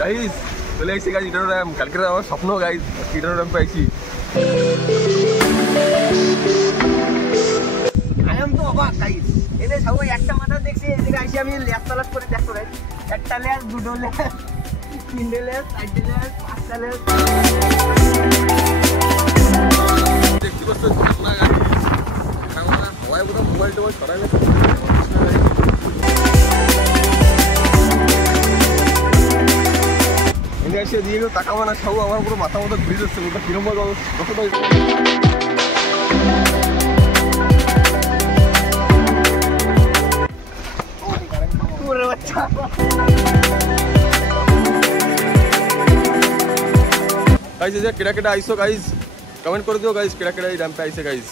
গাইস চলে আসছি গাইস ইটানো ড্যাম। কালকে আমার স্বপ্ন গাইস ইটানো ড্যাম পাইছি। আয়াম তো অবাক গাইস, এদের সবাই একটা মাথা দেখছি, এদিকে আসি আমি লেফট তালাশ করে দেখো গাইস, একটা লেয়ার, দুটো লেয়ার, তিনটে লেয়ার, চারটে লেয়ার, পাঁচটা লেয়ার। দেখতে পাচ্ছ না গাইস, হাওয়ায় পুরো মোবাইল টোবাইল সরাইলে এসে দিয়ে তাকাবো না, সব আমার পুরো মাথা মতো ঘুরে যাচ্ছে। ওটা কিরম কতটা गाइस ये केड़ा केड़ा आइसो गाइस कमेंट कर दियो गाइस केड़ा केड़ा ई डैम पे आइसे गाइस।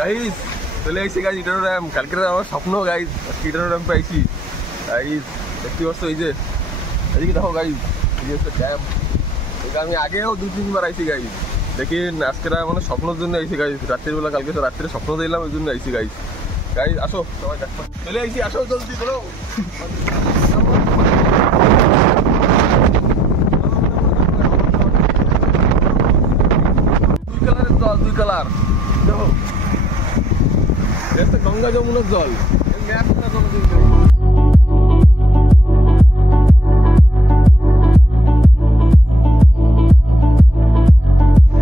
गाइस চলে আইছি গাইস ইটানো ড্যাম। কালকে আমার স্বপ্ন গাইস ইটানো ড্যাম पे আইছি গাইস। দেখতে পাচ্ছ এই যে এদিকে দেখো গাইস, এই যে ড্যাম, এটা আমি আগেও 2-3 বার আইছি গাইস। দেখেন আজকে মানে স্বপ্নের জন্য আইছি গাইস, রাত্রির বেলা কালকে রাত্রে স্বপ্ন দেখলাম ওই জন্য আইছি গাইস। গাইস আসো সবাই দেখো, চলে আইছি, আসো জলদি চলো। দুই কালারের জল, দুই কালার দেখো, এটা গঙ্গা যমুনার জল। ম্যাপ না কোনো দিন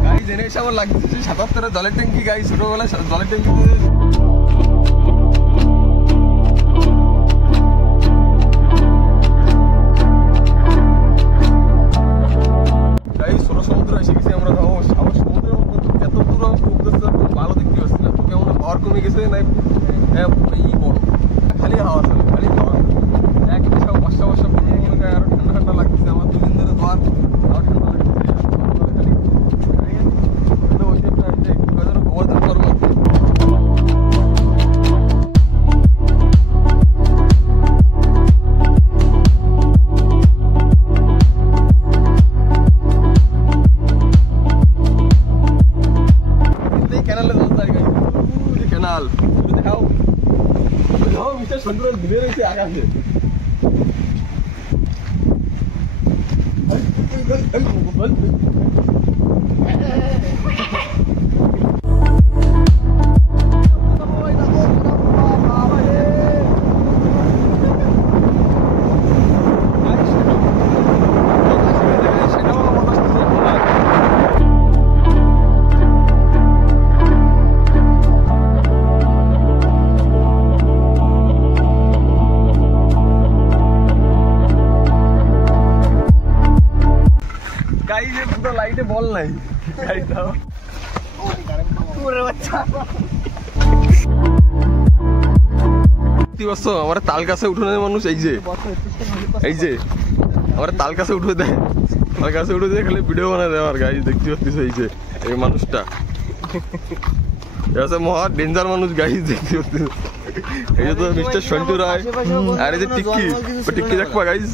গাইস এনে এসে আমার লাগছে 77 জলের ট্যাঙ্কি গাইস। ছোটবেলায় জলের ট্যাঙ্কিতে গাইস ছোট সমুদ্র এসে গেছি আমরা। আমার সমুদ্রের মধ্যে এত পুরো ভালো দেখতে পাচ্ছি না, তো কেমন পাওয়ার কমে গেছে না এই বড় খালি হাওয়া চলে, খালি হাওয়া একদম সব বর্ষা বর্ষা মনে হয় আরো ঠান্ডা ঠান্ডা লাগতেছে। আমার 2 দিন ধরে ধোয়ার আরো ঠান্ডা লাগতেছে। ক্যানালে জল যায় গাইস, ক্যানাল দেখাও মিস্টার সন্দ্র ঘুরে রয়েছে আকাশে। গাইস এর পুরো লাইটে বল নাই গাইস দাও পুরো বাচ্চা। কি বলছো আমার তাল গাছে উঠোনে মানুষ, এই যে আমার তাল গাছে উঠে দেয়, তাল গাছে উঠে দিয়ে খালি ভিডিও বানায় দেয়। আর গাইস দেখতে পাচ্ছিস এই যে এই মানুষটা মহা ডেঞ্জার মানুষ গাইস, দেখতে পাচ্ছিস এই যে তো মিস্টার সন্টু রায়। আর এই যে টিক্কি, টিক্কি দেখবা গাইস।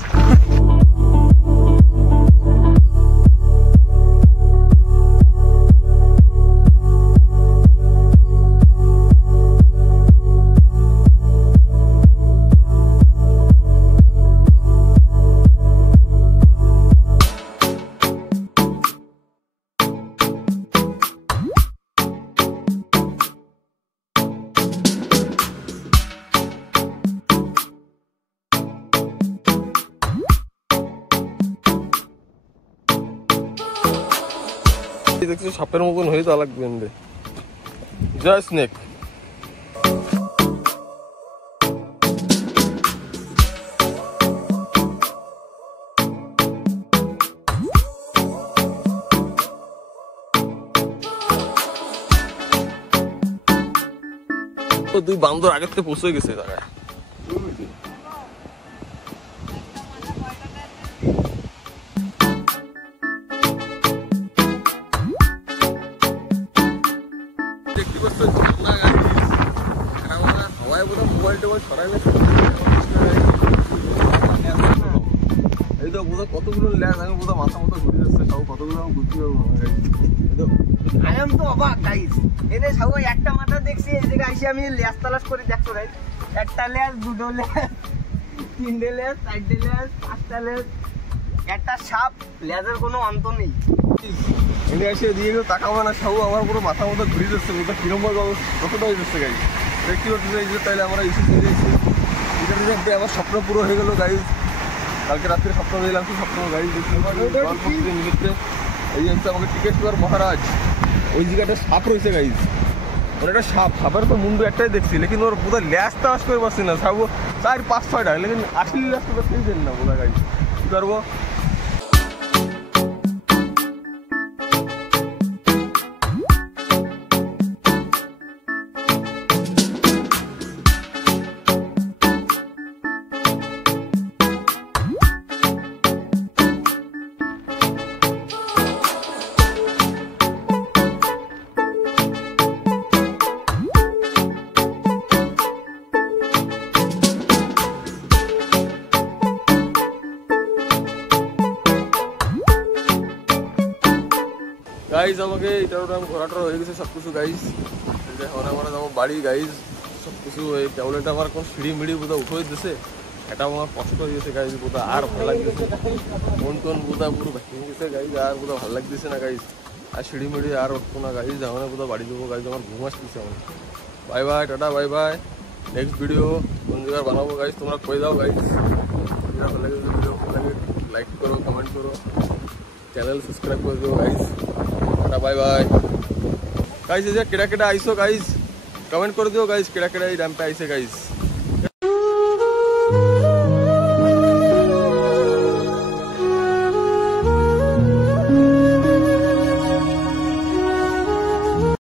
দেখছো সাপের মতন হয়ে তা লাগবেন রে। জয় স্নেক। তো 2 বান্দর আগের থেকে পৌঁছে গেছে জায়গায়। দেখতে পাচ্ছ হাওয়ায় বোধহয় মোবাইল টোবাইল সরাই এই তো বোধহয় কতগুলো ল্যান্ড আমি বোধহয় মাথা মতো ঘুরে যাচ্ছে সব কতগুলো আমি ঘুরতে পারবো আয়াম তো অবাক গাইস এনে সবাই একটা মাথা দেখছি এই জায়গায় এসে আমি লেজ তালাশ করে দেখছো গাইস একটা লেজ দুটো লেজ তিনটে লেজ চারটে লেজ পাঁচটা লেজ একটা সাপ লেজের কোনো অন্ত নেই এনে এসে দিয়ে গেলে তাকাবো না সব আমার পুরো মাথা মতো ঘুরে যাচ্ছে বোধহয় কিরম কতটা হয়ে যাচ্ছে গাইজ দেখতে পাচ্ছি এই যে তাইলে আমরা এসে ফিরে এসেছি এটার দেখতে আমার স্বপ্ন পুরো হয়ে গেলো গাইজ কালকে রাত্রে স্বপ্ন দিলাম কি স্বপ্ন গাইজ দেখতে নিমিত্তে এই যে হচ্ছে আমাকে টিকেশ্বর মহারাজ ওই জায়গাটা সাপ রয়েছে গাইজ ওর একটা সাপের তো মুন্ডু একটাই দেখছি লেকিন ওর বোধহয় ল্যাস তাস করে পারছি না সাপ 4-5-6টা লেকিন আসলে ল্যাস তো সেই দেন না বোধহয় গাইজ কী করবো গাইজ আমাকে ইটারোডাম ঘোরাটা হয়ে গেছে সব কিছু গাইজ এখন আমরা যাবো বাড়ি গাইজ সব কিছু এই ট্যাবলেট আমার কোন সিঁড়ি মিড়ি বোধহয় উঠে দিতেছে এটা আমার কষ্ট হয়ে গেছে গাইজ বোধহয় আর ভালো লাগতেছে মন টন বোধহয় পুরো ভেঙে গেছে গাইজ আর বোধহয় ভালো লাগতেছে না গাইজ আর সিঁড়ি মিড়ি আর উঠবো না গাইজ আমার বোধহয় বাড়ি যাবো গাইজ আমার ঘুম আসতেছে আমার bye bye tata bye bye next video কোন জায়গায় বানাবো গাইজ তোমরা কই দাও গাইজ ভালো লাগে ভিডিও ভালো লাগে লাইক করো কমেন্ট করো চ্যানেল সাবস্ক্রাইব করে দিও গাইজ बाय बाय गाइस ये केड़ा केड़ा आइसो गाइस कमेंट कर दियो गाइस केड़ा केड़ा डैम पे आइसे गाइस।